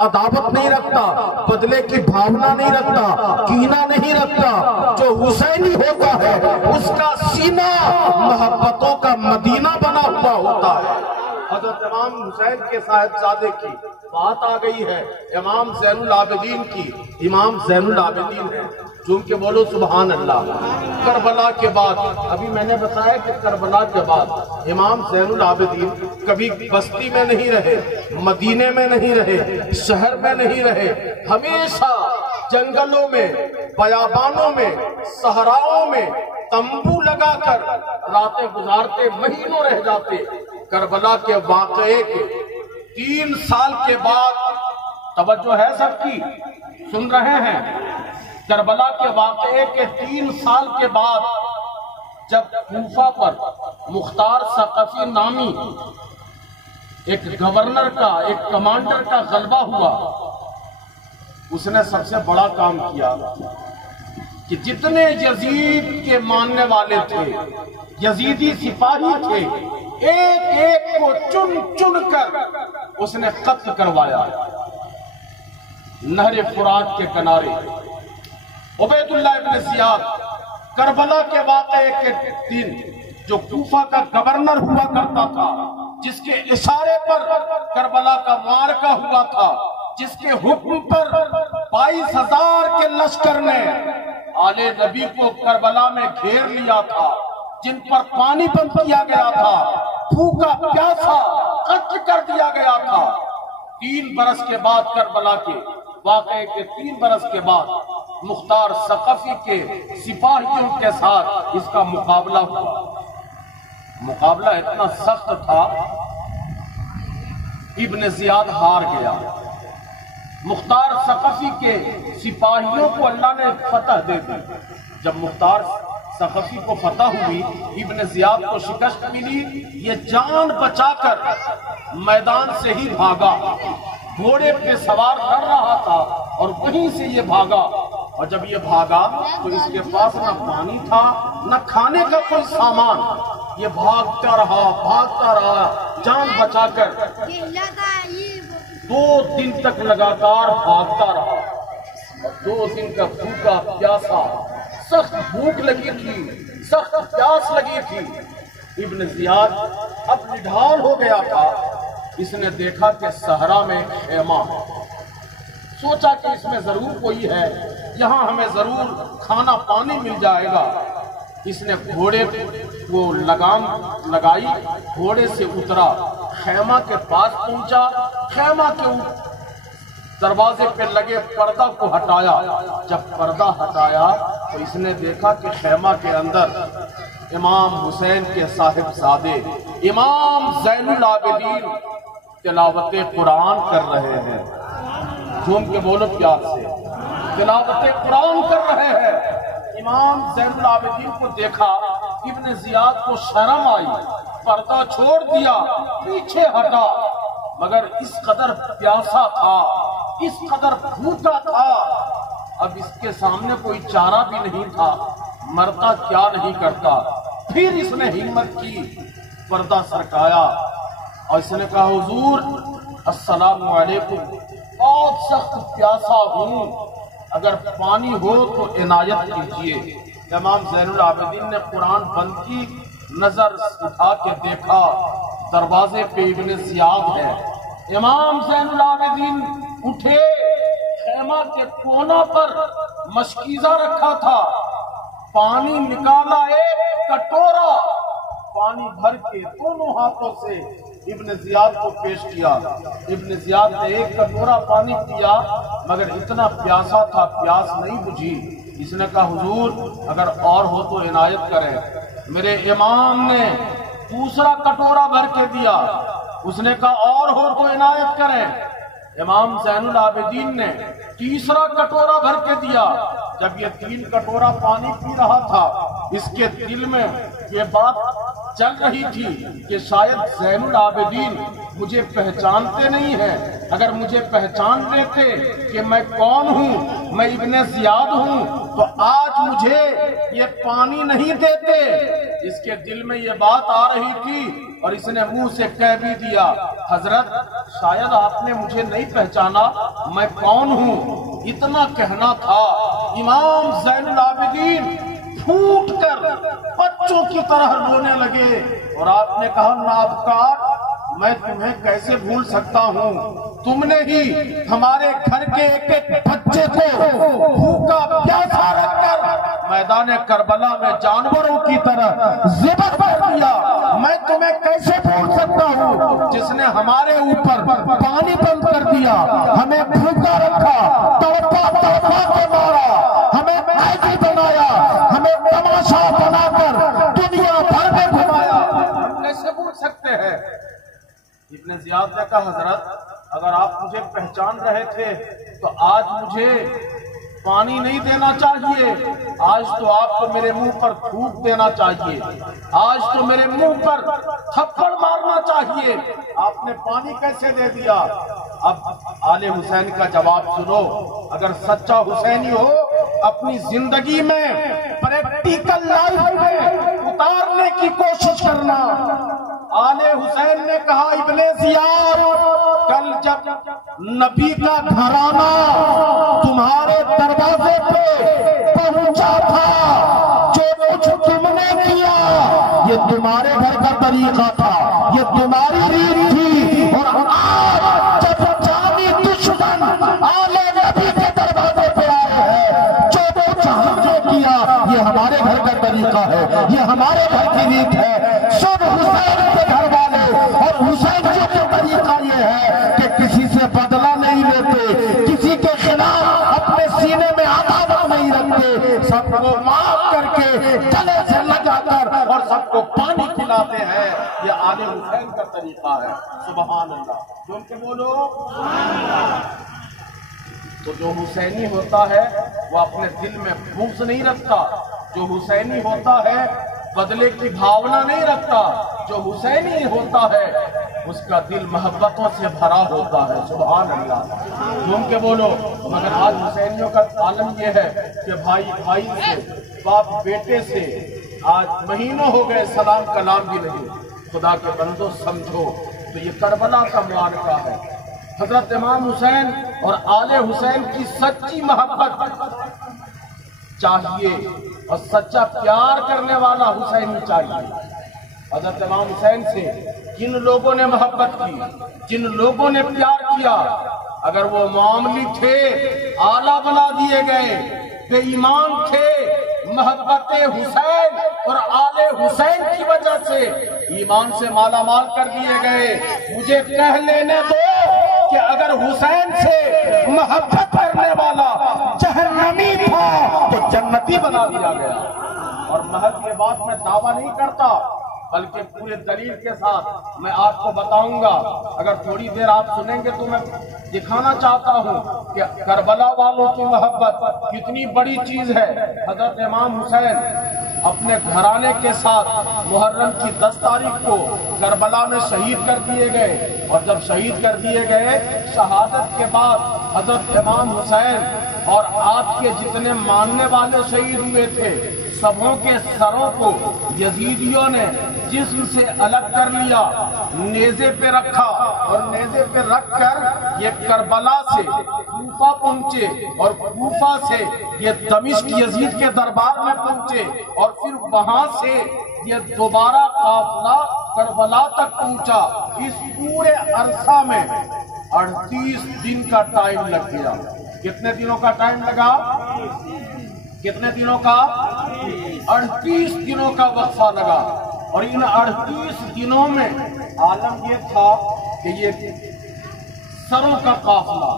عداوت نہیں رکھتا، بدلے کی بھاونا نہیں رکھتا، کینہ نہیں رکھتا۔ جو حسینی ہوتا ہے اس کا سینہ محبتوں کا مدینہ بنا ہوا ہوتا ہے۔ حضرت امام حسین کے صاحبزادے کی بات آ گئی ہے، امام زین العابدین کی۔ امام زین العابدین ہے، چونکہ بولو سبحان اللہ۔ کربلا کے بعد، ابھی میں نے بتایا کہ کربلا کے بعد امام زین العابدین کبھی بستی میں نہیں رہے، مدینے میں نہیں رہے، شہر میں نہیں رہے، ہمیشہ جنگلوں میں، بیابانوں میں، صحراؤں میں تمبو لگا کر راتیں گزارتے، مہینوں رہ جاتے۔ کربلا کے واقعے کے 3 سال کے بعد، توجہ ہے سب کی، سن رہے ہیں؟ کربلا کے واقعے کے 3 سال کے بعد جب کوفہ پر مختار ثقفی نامی ایک گورنر کا، ایک کمانڈر کا غلبہ ہوا، اس نے سب سے بڑا کام کیا کہ جتنے یزید کے ماننے والے تھے، یزیدی سپاہی تھے، ایک ایک کو چن چن کر اس نے قتل کروایا۔ نہر فرات کے کنارے عبید اللہ ابن زیاد کربلا کے واقعے کے دن جو کوفہ کا گورنر ہوا کرتا تھا، جس کے اشارے پر کربلا کا معرکہ ہوا تھا، جس کے حکم پر 22,000 کے لشکر نے آل نبی کو کربلا میں گھیر لیا تھا، جن پر پانی بند کیا گیا تھا، بھوکا پیاسا قتل کر دیا گیا تھا۔ 3 برس کے بعد کربلا کے واقعے کے 3 برس کے بعد مختار ثقفی کے سپاہیوں کے ساتھ اس کا مقابلہ ہوا۔ مقابلہ اتنا سخت تھا، ابن زیاد ہار گیا۔ مختار ثقفی کے سپاہیوں کو اللہ نے فتح دے دی۔ جب مختار ثقفی کو فتح ہوئی، ابن زیاد کو شکست ملی، یہ جان بچا کر میدان سے ہی بھاگا، گھوڑے پہ سوار کر رہا تھا اور وہیں سے یہ بھاگا۔ اور جب یہ بھاگا تو اس کے پاس نہ پانی تھا نہ کھانے کا کوئی سامان، یہ بھاگتا رہا جان بچا کر 2 دن تک لگاتار بھاگتا رہا، اور 2 دن کا بھوکا پیاسا، سخت بھوک لگی تھی، سخت پیاس لگی تھی۔ ابن زیاد اب نڈھال ہو گیا تھا۔ اس نے دیکھا کہ صحرا میں خیمہ، سوچا کہ اس میں ضرور کوئی ہے، یہاں ہمیں ضرور کھانا پانی مل جائے گا۔ اس نے گھوڑے کو لگام لگائی، گھوڑے سے اترا، خیمہ کے پاس پہنچا، خیمہ کے دروازے پہ لگے پردہ کو ہٹایا۔ جب پردہ ہٹایا تو اس نے دیکھا کہ خیمہ کے اندر امام حسین کے صاحبزادے امام زین العابدین تلاوت قرآن کر رہے ہیں۔ جھوم کے بولو پیار سے، تلاوت قرآن کر رہے ہیں۔ امام زین العابدین کو دیکھا، ابن زیاد کو شرم آئی، پردہ چھوڑ دیا، پیچھے ہٹا، مگر اس قدر پیاسا تھا، اس قدر بھوکا تھا، اب اس کے سامنے کوئی چارہ بھی نہیں تھا، مرتا کیا نہیں کرتا۔ پھر اس نے ہمت کی، پردہ سرکایا اور اس نے کہا حضور السلام علیکم، بہت سخت پیاسا ہوں، اگر پانی ہو تو عنایت کیجیے۔ امام زین العابدین نے قرآن بند کی، نظر اٹھا کے دیکھا، دروازے پہ ابن زیاد ہے۔ امام زین العابدین اٹھے، خیمہ کے کونا پر مشکیزہ رکھا تھا، پانی نکالا، ایک کٹورا پانی بھر کے دونوں ہاتھوں سے ابن زیاد کو پیش کیا۔ ابن زیاد نے ایک کٹورا پانی پیا، مگر اتنا پیاسا تھا، پیاس نہیں بجھی۔ اس نے کہا حضور اگر اور ہو تو عنایت کریں۔ میرے امام نے دوسرا کٹورا بھر کے دیا، اس نے کہا اور ہو تو عنایت کریں۔ امام زین العابدین نے تیسرا کٹورا بھر کے دیا۔ جب یہ 3 کٹورا پانی پی رہا تھا، اس کے دل میں یہ بات چل رہی تھی کہ شاید زین العابدین مجھے پہچانتے نہیں ہیں، اگر مجھے پہچان لیتے کہ میں کون ہوں، میں ابن زیاد ہوں، تو آج مجھے یہ پانی نہیں دیتے۔ اس کے دل میں یہ بات آ رہی تھی اور اس نے منہ سے کہہ بھی دیا حضرت شاید آپ نے مجھے نہیں پہچانا، میں کون ہوں؟ اتنا کہنا تھا امام زین العابدین پھوٹ کر بچوں کی طرح رونے لگے اور آپ نے کہا نابکار میں تمہیں کیسے بھول سکتا ہوں، تم نے ہی ہمارے گھر کے ایک ایک بچے کو بھوکا پیاسا رکھ کر میدان کربلا میں جانوروں کی طرح ذبح کر دیا، میں تمہیں کیسے بھول سکتا ہوں جس نے ہمارے اوپر پانی بند کر دیا، ہمیں بھوکا رکھا، تڑپا تڑپا کے مارا، ہمیں قیدی بنایا، ہمیں تماشا بنا کر دنیا بھر میں گھمایا، ہم کیسے بھول سکتے ہیں؟ ابن زیاد نے کہا حضرت اگر آپ مجھے پہچان رہے تھے تو آج مجھے پانی نہیں دینا چاہیے، آج تو آپ کو میرے منہ پر تھوک دینا چاہیے، آج تو میرے منہ پر تھپڑ مارنا چاہیے، آپ نے پانی کیسے دے دیا؟ اب آل حسین کا جواب سنو، اگر سچا حسینی ہو اپنی زندگی میں پریکٹیکل لائف میں اتارنے کی کوشش کرنا۔ آل حسین نے کہا ابن زیاد کل جب نبی کا گھرانہ تمہارے دروازے پہ پہنچا تھا، جو کچھ تم نے کیا یہ تمہارے گھر کا طریقہ تھا، یہ تمہاری ریت تھی، اور آج جب جانی دشمن آل نبی کے دروازے پہ آئے ہیں، جو کچھ ہم نے کیا یہ ہمارے گھر کا طریقہ ہے، یہ ہمارے گھر کی ریت ہے۔ سب حسین کے گھر والے اور حسین جو کا طریقہ یہ ہے کہ کسی سے بدلہ نہیں لیتے، کسی کے خلاف اپنے سینے میں عداوت نہیں رکھتے، سب کو معاف کر کے گلے سے لگا کر اور سب کو پانی پلاتے ہیں، یہ آل حسین کا طریقہ ہے۔ سبحان اللہ، جھوم کے بولو۔ تو جو حسینی ہوتا ہے وہ اپنے دل میں بغض نہیں رکھتا، جو حسینی ہوتا ہے بدلے کی بھاونا نہیں رکھتا، جو حسینی ہوتا ہے اس کا دل محبتوں سے بھرا ہوتا ہے۔ سبحان اللہ، جھوم کے بولو۔ مگر آج حسینیوں کا عالم یہ ہے کہ بھائی بھائی سے، باپ بیٹے سے آج مہینوں ہو گئے سلام کلام بھی نہیں۔ خدا کے بندو سمجھو تو یہ کربلا کا معرکہ ہے۔ حضرت امام حسین اور آل حسین کی سچی محبت چاہیے اور سچا پیار کرنے والا حسینی چاہیے۔ حضرت امام حسین سے جن لوگوں نے محبت کی، جن لوگوں نے پیار کیا، اگر وہ معاملی تھے اعلیٰ بنا دیے گئے، بے ایمان تھے، محبت حسین اور آل حسین کی وجہ سے ایمان سے مالا مال کر دیے گئے۔ مجھے کہہ لینے دو کہ اگر حسین سے محبت کرنے والا جہنمی تھا تو جنتی بنا دیا گیا۔ اور محض یہ بات میں دعویٰ نہیں کرتا بلکہ پورے دلیل کے ساتھ میں آپ کو بتاؤں گا، اگر تھوڑی دیر آپ سنیں گے تو میں دکھانا چاہتا ہوں کہ کربلا والوں کی محبت کتنی بڑی چیز ہے۔ حضرت امام حسین اپنے گھرانے کے ساتھ محرم کی 10 تاریخ کو کربلا میں شہید کر دیے گئے، اور جب شہید کر دیے گئے شہادت کے بعد حضرت امام حسین اور آپ کے جتنے ماننے والے شہید ہوئے تھے سبوں کے سروں کو یزیدیوں نے جسم سے الگ کر لیا، نیزے پہ رکھا، اور نیزے پہ رکھ کر یہ کربلا سے کوفہ پہنچے، اور کوفہ سے یہ دمشق یزید کے دربار میں پہنچے، اور پھر وہاں سے یہ دوبارہ قافلہ کربلا تک پہنچا۔ اس پورے عرصہ میں 38 دن کا ٹائم لگ گیا۔ کتنے دنوں کا ٹائم لگا؟ کتنے دنوں کا؟ 38 دنوں کا وقفہ لگا۔ اور ان 38 دنوں میں عالم یہ تھا کہ یہ سروں کا قافلہ،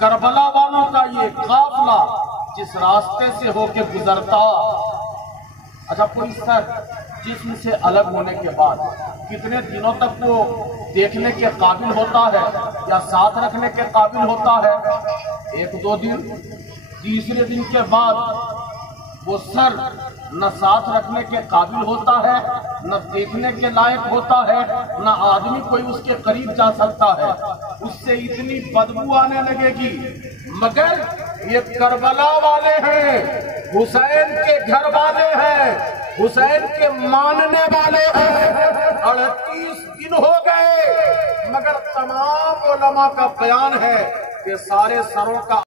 کربلا والوں کا یہ قافلہ جس راستے سے ہو کے گزرتا، اچھا کوئی سر جسم سے الگ ہونے کے بعد کتنے دنوں تک وہ دیکھنے کے قابل ہوتا ہے یا ساتھ رکھنے کے قابل ہوتا ہے؟ 1-2 دن۔ تیسرے دن کے بعد وہ سر نہ ساتھ رکھنے کے قابل ہوتا ہے، نہ دیکھنے کے لائق ہوتا ہے، نہ آدمی کوئی اس کے قریب جا سکتا ہے، اس سے اتنی بدبو آنے لگے گی۔ مگر یہ کربلا والے ہیں، حسین کے گھر والے ہیں، حسین کے ماننے والے ہیں 38 دن ہو گئے، مگر تمام علماء کا بیان ہے کہ سارے سروں کا